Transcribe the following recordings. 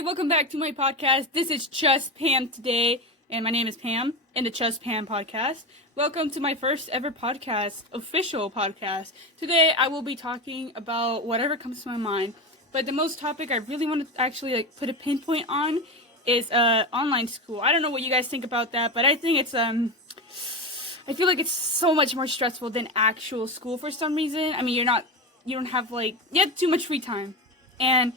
Hi, welcome back to my podcast. This is JustPam today, and my name is Pam in the JustPam Podcast. Welcome to my first ever podcast, official podcast. Today I will be talking about whatever comes to my mind, but the most topic I really want to actually put a pinpoint on is online school. I don't know what you guys think about that, but I think it's I feel like it's so much more stressful than actual school for some reason. I mean, you don't have you have too much free time, and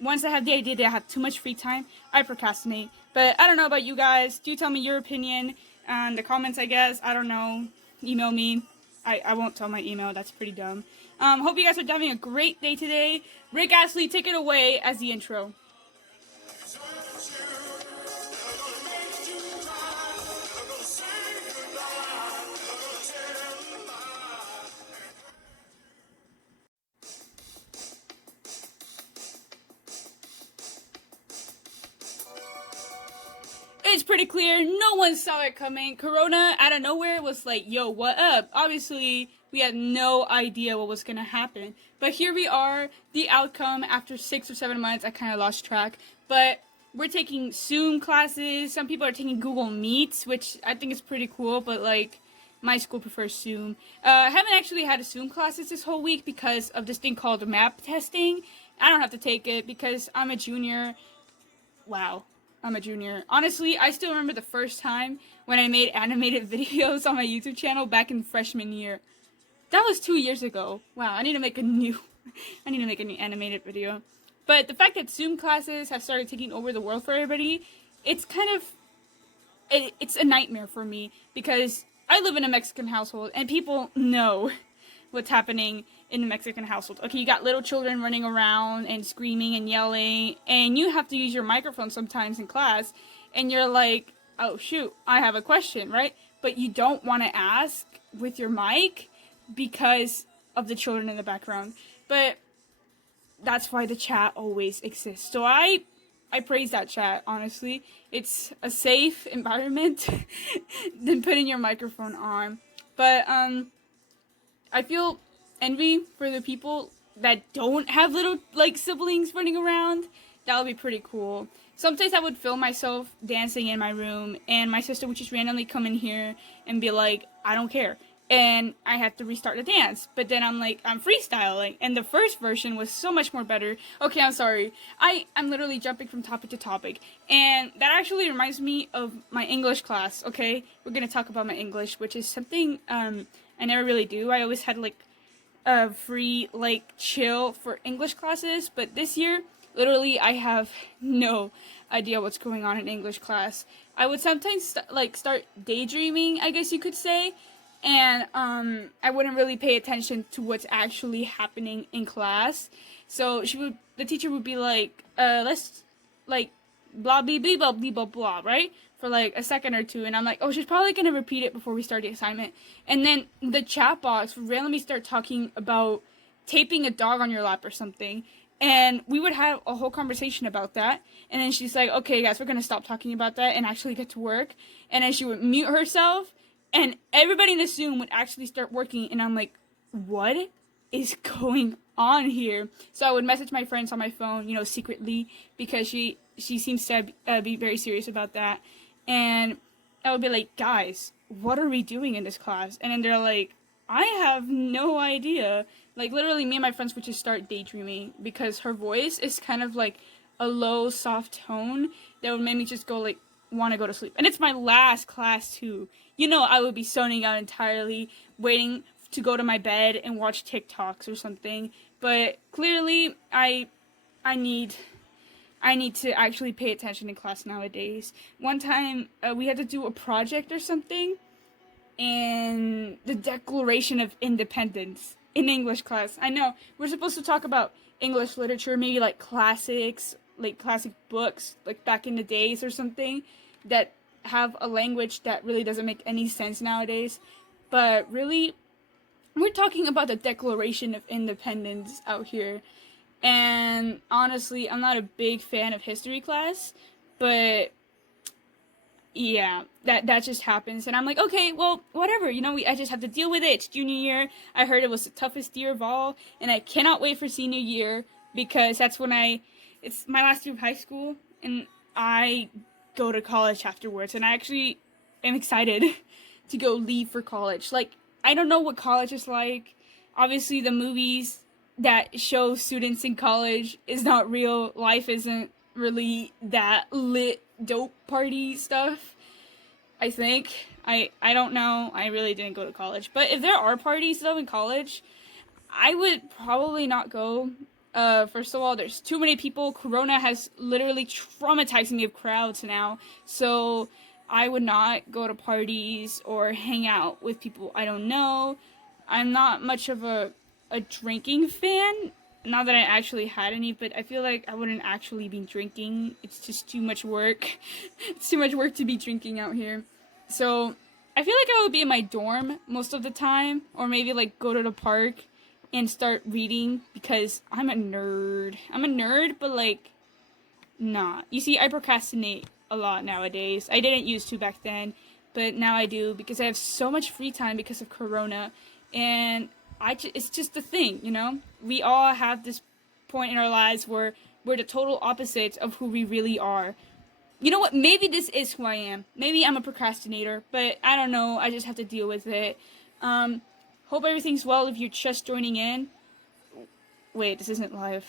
once I have the idea that I have too much free time, I procrastinate. But I don't know about you guys. Do tell me your opinion in the comments, I guess. I don't know. Email me. I won't tell my email. That's pretty dumb. Hope you guys are having a great day today. Rick Astley, take it away as the intro. It's pretty clear, no one saw it coming. Corona out of nowhere was like, yo, what up? Obviously, we had no idea what was gonna happen. But here we are, the outcome after 6 or 7 months. I kind of lost track. But we're taking Zoom classes. Some people are taking Google Meets, which I think is pretty cool, but my school prefers Zoom. I haven't actually had a Zoom classes this whole week because of this thing called map testing. I don't have to take it because I'm a junior. Wow. I'm a junior. Honestly, I still remember the first time when I made animated videos on my YouTube channel back in freshman year. That was 2 years ago. Wow, I need to make a new animated video. But the fact that Zoom classes have started taking over the world for everybody, it's it's a nightmare for me because I live in a Mexican household and people know what's happening in the Mexican household. Okay, you got little children running around and screaming and yelling, and you have to use your microphone sometimes in class, and you're like, oh shoot, I have a question, right? But you don't want to ask with your mic because of the children in the background. But that's why the chat always exists. So I praise that chat, honestly. It's a safe environment than putting your microphone on. But I feel envy for the people that don't have little siblings running around. That would be pretty cool. Sometimes I would film myself dancing in my room, and my sister would just randomly come in here and be like, I don't care, and I have to restart the dance. But then I'm freestyling, and the first version was so much more better. Okay, I'm sorry. I'm literally jumping from topic to topic, and that actually reminds me of my English class. Okay, we're gonna talk about my English, which is something I never really do. I always had free chill for English classes, but this year literally I have no idea what's going on in English class. I would sometimes start daydreaming, I guess you could say, and I wouldn't really pay attention to what's actually happening in class. So the teacher would be like, let's blah blah blah blah blah blah, right? For a second or two, and I'm like, oh, she's probably gonna repeat it before we start the assignment. And then the chat box would randomly start talking about taping a dog on your lap or something, and we would have a whole conversation about that. And then she's like, okay guys, we're gonna stop talking about that and actually get to work. And then she would mute herself, and everybody in the Zoom would actually start working, and I'm like, what is going on here? So I would message my friends on my phone, secretly, because she seems to be very serious about that. And I would be like, guys, what are we doing in this class? And then they're like, I have no idea. Literally, me and my friends would just start daydreaming because her voice is kind of a low, soft tone that would make me just go, want to go to sleep. And it's my last class, too. I would be zoning out entirely, waiting to go to my bed and watch TikToks or something. But clearly, I need to actually pay attention in class nowadays. One time, we had to do a project or something, and the Declaration of Independence in English class. I know, we're supposed to talk about English literature, maybe classics, classic books, back in the days or something, that have a language that really doesn't make any sense nowadays. But really, we're talking about the Declaration of Independence out here. And honestly, I'm not a big fan of history class, but yeah, that just happens. And I'm like, okay, well, whatever, I just have to deal with it. It's junior year. I heard it was the toughest year of all, and I cannot wait for senior year because that's when I it's my last year of high school, and I go to college afterwards, and I actually am excited to go leave for college. Like, I don't know what college is like. Obviously, the movies that show students in college is not real. Life isn't really that lit, dope party stuff, I think. I don't know. I really didn't go to college. But if there are parties, though, in college, I would probably not go. First of all, there's too many people. Corona has literally traumatized me of crowds now. So I would not go to parties or hang out with people I don't know. I'm not much of a drinking fan. Not that I actually had any, but I feel like I wouldn't actually be drinking. It's just too much work. It's too much work to be drinking out here. So I feel like I would be in my dorm most of the time, or maybe like go to the park and start reading, because I'm a nerd. I'm a nerd, but like, nah. You see, I procrastinate a lot nowadays. I didn't used to back then, but now I do, because I have so much free time because of Corona, and it's just the thing, you know? We all have this point in our lives where we're the total opposites of who we really are. You know what? Maybe this is who I am. Maybe I'm a procrastinator, but I don't know. I just have to deal with it. Hope everything's well if you're just joining in. Wait, this isn't live.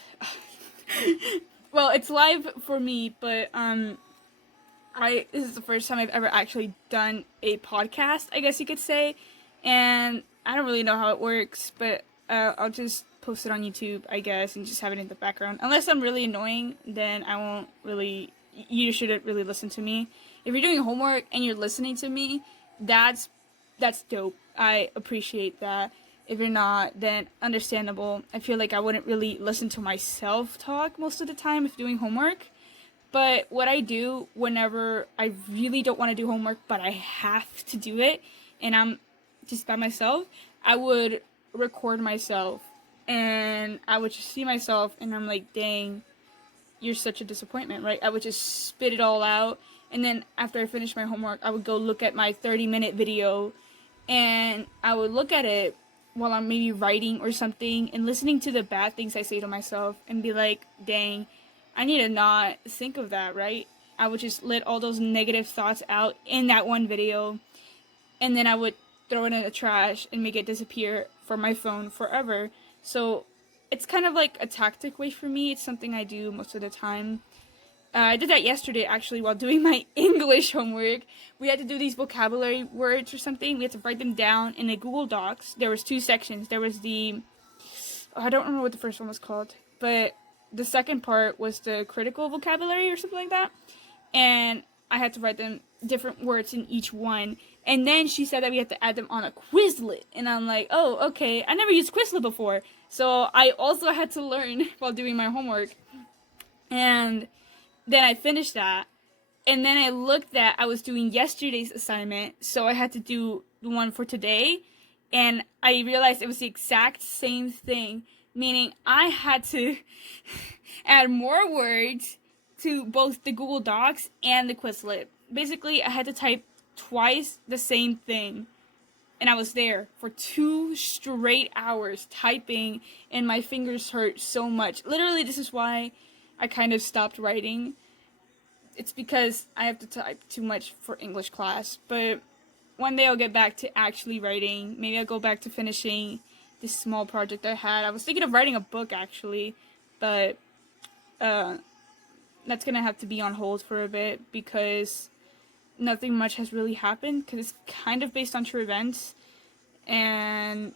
Well, it's live for me, but this is the first time I've ever actually done a podcast, I guess you could say, and I don't really know how it works, but I'll just post it on YouTube, I guess, and just have it in the background. Unless I'm really annoying, then I won't really. You shouldn't really listen to me. If you're doing homework and you're listening to me, that's dope. I appreciate that. If you're not, then understandable. I feel like I wouldn't really listen to myself talk most of the time if doing homework. But what I do whenever I really don't want to do homework, but I have to do it, and I'm just by myself, I would record myself, and I would just see myself, and I'm like, dang, you're such a disappointment, right? I would just spit it all out, and then after I finished my homework, I would go look at my 30-minute video, and I would look at it while I'm maybe writing or something, and listening to the bad things I say to myself, and be like, dang, I need to not think of that, right? I would just let all those negative thoughts out in that one video, and then I would throw it in the trash and make it disappear from my phone forever. So it's kind of like a tactic way for me. It's something I do most of the time. I did that yesterday, actually, while doing my English homework. We had to do these vocabulary words or something. We had to write them down in a Google Docs. There was 2 sections. There was I don't remember what the first one was called, but the second part was the critical vocabulary or something like that. And I had to write them different words in each one. And then she said that we had to add them on a Quizlet. And I'm like, oh, okay. I never used Quizlet before. So I also had to learn while doing my homework. And then I finished that. And then I looked at, I was doing yesterday's assignment. So I had to do the one for today. And I realized it was the exact same thing. Meaning I had to add more words to both the Google Docs and the Quizlet. Basically, I had to type twice the same thing. And I was there for 2 straight hours typing, and my fingers hurt so much. Literally, this is why I kind of stopped writing. It's because I have to type too much for English class. But one day I'll get back to actually writing. Maybe I'll go back to finishing this small project I had. I was thinking of writing a book, actually. But that's going to have to be on hold for a bit, because nothing much has really happened, because it's kind of based on true events, and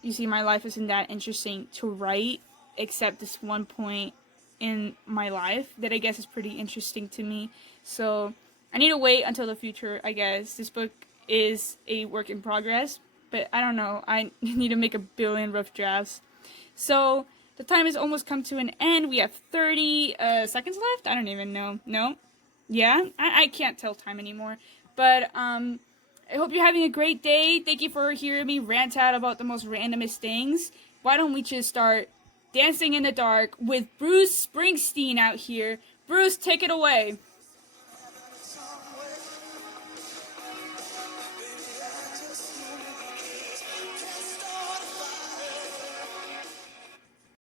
you see, my life isn't that interesting to write, except this one point in my life that I guess is pretty interesting to me. So I need to wait until the future, I guess. This book is a work in progress, but I don't know, I need to make a billion rough drafts. So the time has almost come to an end. We have 30 seconds left. I don't even know. No? Yeah? I can't tell time anymore. But I hope you're having a great day. Thank you for hearing me rant out about the most randomest things. Why don't we just start dancing in the dark with Bruce Springsteen out here. Bruce, take it away.